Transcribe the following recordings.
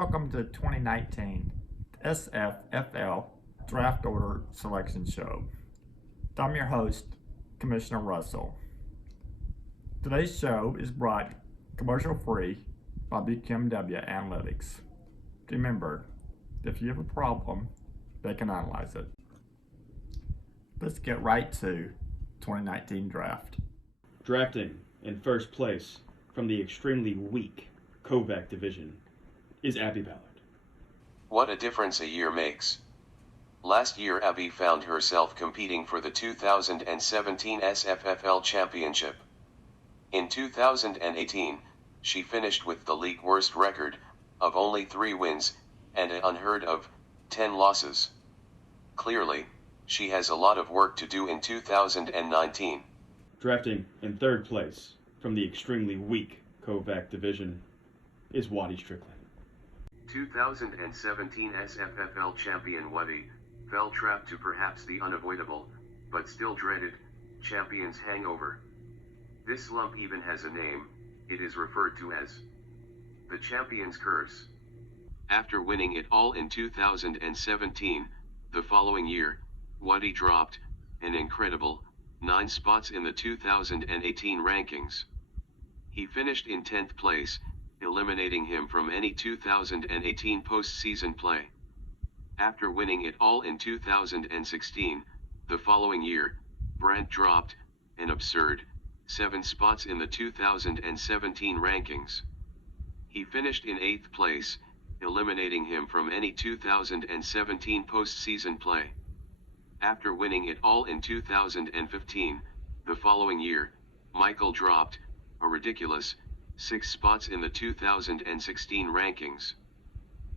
welcome to the 2019 SFFL Draft Order Selection Show. I'm your host, Commissioner Russell. Today's show is brought commercial-free by BQMW Analytics. Remember, if you have a problem, they can analyze it. Let's get right to 2019 draft. Drafting in first place from the extremely weak Kovac division is Abby Ballard. What a difference a year makes. Last year Abby found herself competing for the 2017 SFFL Championship. In 2018, she finished with the league worst record of only 3 wins and an unheard of 10 losses. Clearly, she has a lot of work to do in 2019. Drafting in third place from the extremely weak Kovac division is Waddy Strickland. 2017 SFFL champion Waddy fell trapped to perhaps the unavoidable, but still dreaded, champion's hangover. This slump even has a name. It is referred to as the champion's curse. After winning it all in 2017, the following year, Waddy dropped an incredible 9 spots in the 2018 rankings. He finished in 10th place, eliminating him from any 2018 postseason play. After winning it all in 2016, the following year, Brent dropped an absurd 7 spots in the 2017 rankings. He finished in 8th place, eliminating him from any 2017 postseason play. After winning it all in 2015, the following year, Michael dropped a ridiculous 6 spots in the 2016 rankings.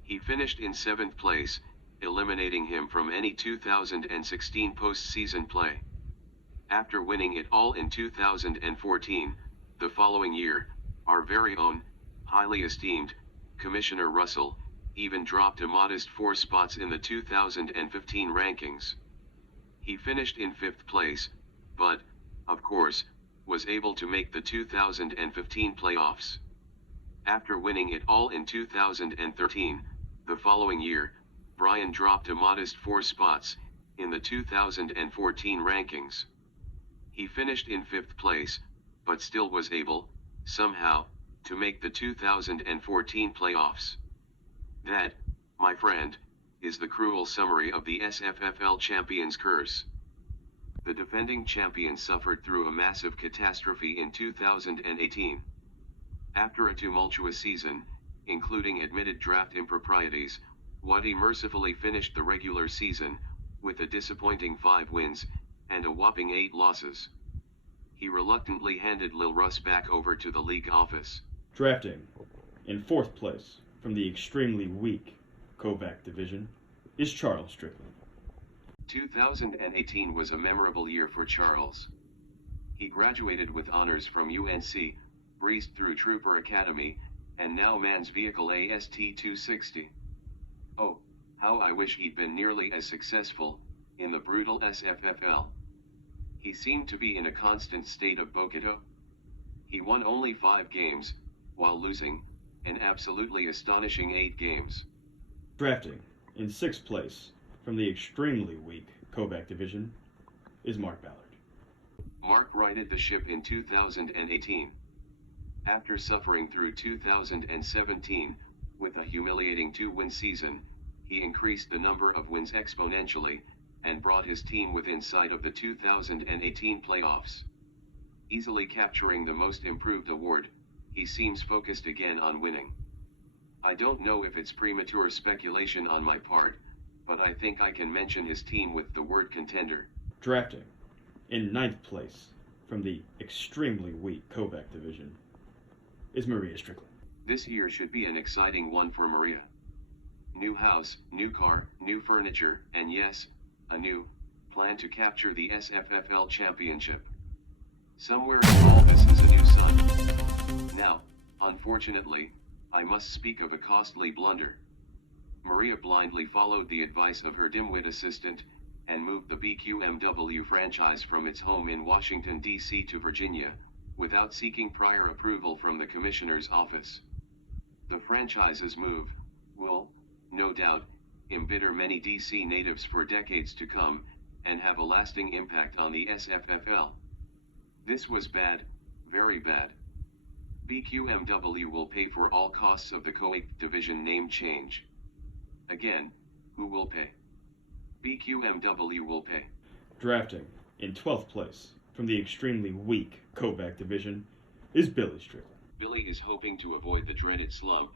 He finished in 7th place, eliminating him from any 2016 postseason play. After winning it all in 2014, the following year, our very own, highly esteemed, Commissioner Russell, even dropped a modest 4 spots in the 2015 rankings. He finished in 5th place, but, of course, was able to make the 2015 playoffs. After winning it all in 2013, the following year, Brian dropped a modest 4 spots in the 2014 rankings. He finished in 5th place, but still was able, somehow, to make the 2014 playoffs. That, my friend, is the cruel summary of the SFFL champion's curse. The defending champion suffered through a massive catastrophe in 2018. After a tumultuous season, including admitted draft improprieties, Waddy mercifully finished the regular season with a disappointing 5 wins and a whopping 8 losses. He reluctantly handed Lil Russ back over to the league office. Drafting in 4th place from the extremely weak Kovac division is Charles Strickland. 2018 was a memorable year for Charles. He graduated with honors from UNC, breezed through Trooper Academy, and now mans vehicle AST-260. Oh, how I wish he'd been nearly as successful in the brutal SFFL. He seemed to be in a constant state of boquete. He won only 5 games, while losing an absolutely astonishing 8 games. Drafting in 6th place from the extremely weak Kovac division is Mark Ballard. Mark righted the ship in 2018. After suffering through 2017, with a humiliating 2-win season, he increased the number of wins exponentially, and brought his team within sight of the 2018 playoffs. Easily capturing the Most Improved award, he seems focused again on winning. I don't know if it's premature speculation on my part, but I think I can mention his team with the word contender. Drafting in 9th place from the extremely weak Kovac division is Maria Strickland. This year should be an exciting one for Maria. New house, new car, new furniture, and yes, a new plan to capture the SFFL championship. Somewhere in all this is a new sun. Now, unfortunately, I must speak of a costly blunder. Maria blindly followed the advice of her dimwit assistant, and moved the BQMW franchise from its home in Washington, D.C. to Virginia, without seeking prior approval from the commissioner's office. The franchise's move will, no doubt, embitter many DC natives for decades to come, and have a lasting impact on the SFFL. This was bad, very bad. BQMW will pay for all costs of the COAC division name change. Again, who will pay? BQMW will pay. Drafting in 12th place from the extremely weak Kovac division is Billy Strickland. Billy is hoping to avoid the dreaded slump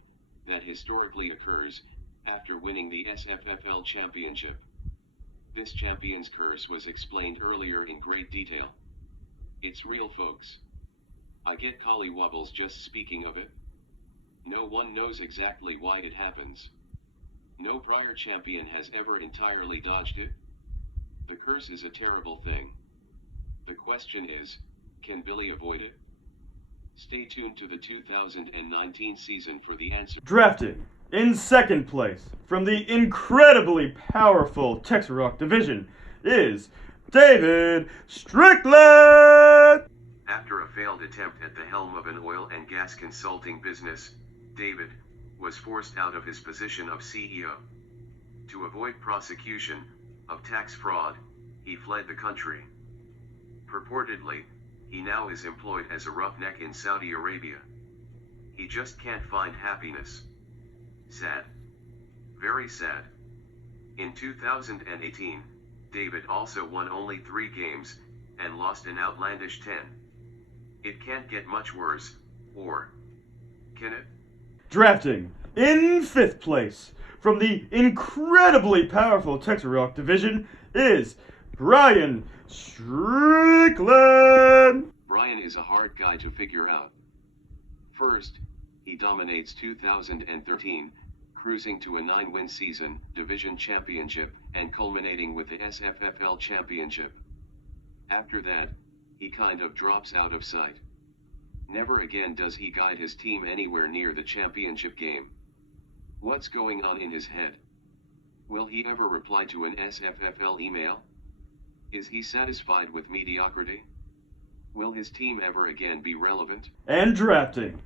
that historically occurs after winning the SFFL championship. This champion's curse was explained earlier in great detail. It's real, folks. I get collywobbles just speaking of it. No one knows exactly why it happens. No prior champion has ever entirely dodged it. The curse is a terrible thing. The question is, can Billy avoid it? Stay tuned to the 2019 season for the answer. Drafting in 2nd place from the incredibly powerful Texas Rock division is David Strickland! After a failed attempt at the helm of an oil and gas consulting business, David was forced out of his position of CEO. To avoid prosecution of tax fraud, he fled the country. Purportedly, he now is employed as a roughneck in Saudi Arabia. He just can't find happiness. Sad. Very sad. In 2018, David also won only 3 games, and lost an outlandish 10. It can't get much worse, or can it? Drafting in 5th place from the incredibly powerful Texas Rock division is Brian Strickland! Brian is a hard guy to figure out. First, he dominates 2013, cruising to a 9-win season, division championship, and culminating with the SFFL championship. After that, he kind of drops out of sight. Never again does he guide his team anywhere near the championship game. What's going on in his head? Will he ever reply to an SFFL email? Is he satisfied with mediocrity? Will his team ever again be relevant? And drafting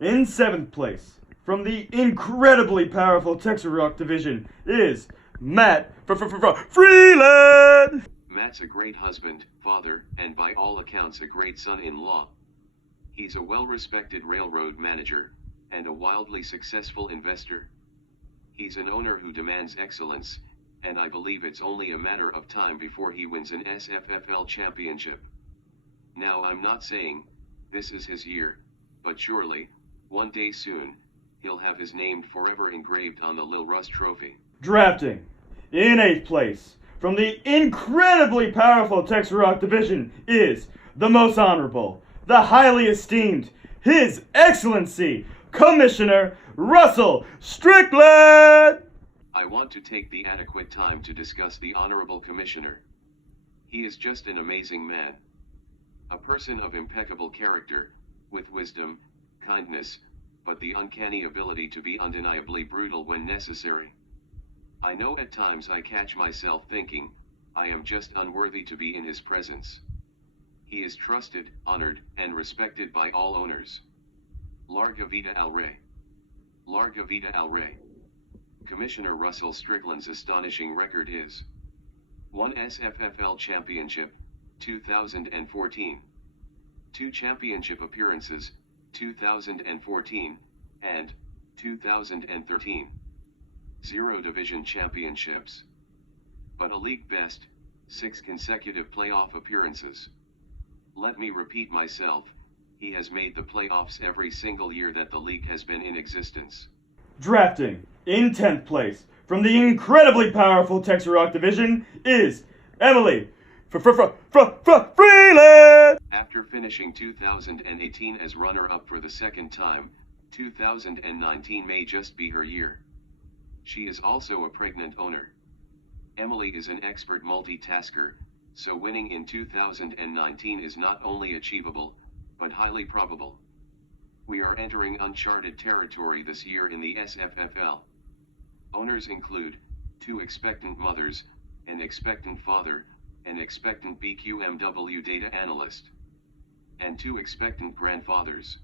in 7th place from the incredibly powerful Texas Rock division is Matt Freeland! Matt's a great husband, father, and by all accounts a great son-in-law. He's a well-respected railroad manager, and a wildly successful investor. He's an owner who demands excellence, and I believe it's only a matter of time before he wins an SFFL championship. Now, I'm not saying this is his year, but surely, one day soon, he'll have his name forever engraved on the Lil Russ trophy. Drafting in 8th place from the incredibly powerful Texas Rock division is the most honorable, the highly esteemed, His Excellency, Commissioner Russell Strickland! I want to take the adequate time to discuss the Honorable Commissioner. He is just an amazing man. A person of impeccable character, with wisdom, kindness, but the uncanny ability to be undeniably brutal when necessary. I know at times I catch myself thinking, I am just unworthy to be in his presence. He is trusted, honored, and respected by all owners. Larga Vida al Rey. Larga Vida al Rey. Commissioner Russell Strickland's astonishing record is 1 SFFL Championship, 2014. 2 championship appearances, 2014, and 2013. 0 division championships. But a league best, 6 consecutive playoff appearances. Let me repeat myself, he has made the playoffs every single year that the league has been in existence. Drafting in 10th place from the incredibly powerful Texas Rock division is Emily Freeland! After finishing 2018 as runner-up for the second time, 2019 may just be her year. She is also a pregnant owner. Emily is an expert multitasker, so winning in 2019 is not only achievable, but highly probable. We are entering uncharted territory this year in the SFFL. Owners include 2 expectant mothers, an expectant father, an expectant BQMW data analyst, and 2 expectant grandfathers.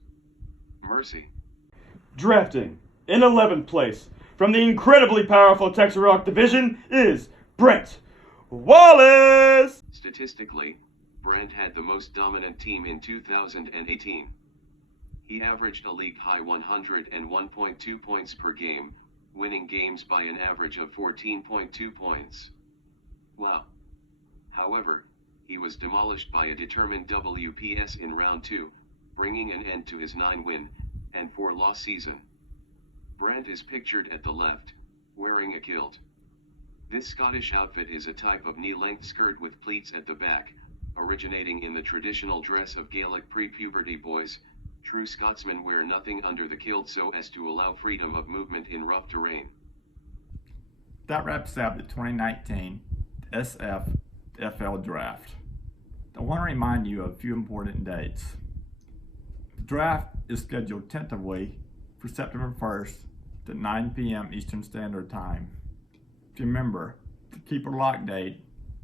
Mercy. Drafting in 11th place from the incredibly powerful Texas Rock Division is Brent Wallace! Statistically, Brent had the most dominant team in 2018. He averaged a league-high 101.2 points per game, winning games by an average of 14.2 points. Wow. However, he was demolished by a determined WPS in round 2, bringing an end to his 9-win and 4-loss season. Brent is pictured at the left, wearing a kilt. This Scottish outfit is a type of knee-length skirt with pleats at the back, originating in the traditional dress of Gaelic pre-puberty boys. True Scotsmen wear nothing under the kilt so as to allow freedom of movement in rough terrain. That wraps up the 2019 SFFL draft. I want to remind you of a few important dates. The draft is scheduled tentatively for September 1st at 9 p.m. Eastern Standard Time. Remember, the keeper lock date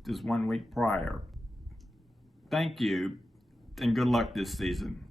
is 1 week prior. Thank you, and good luck this season.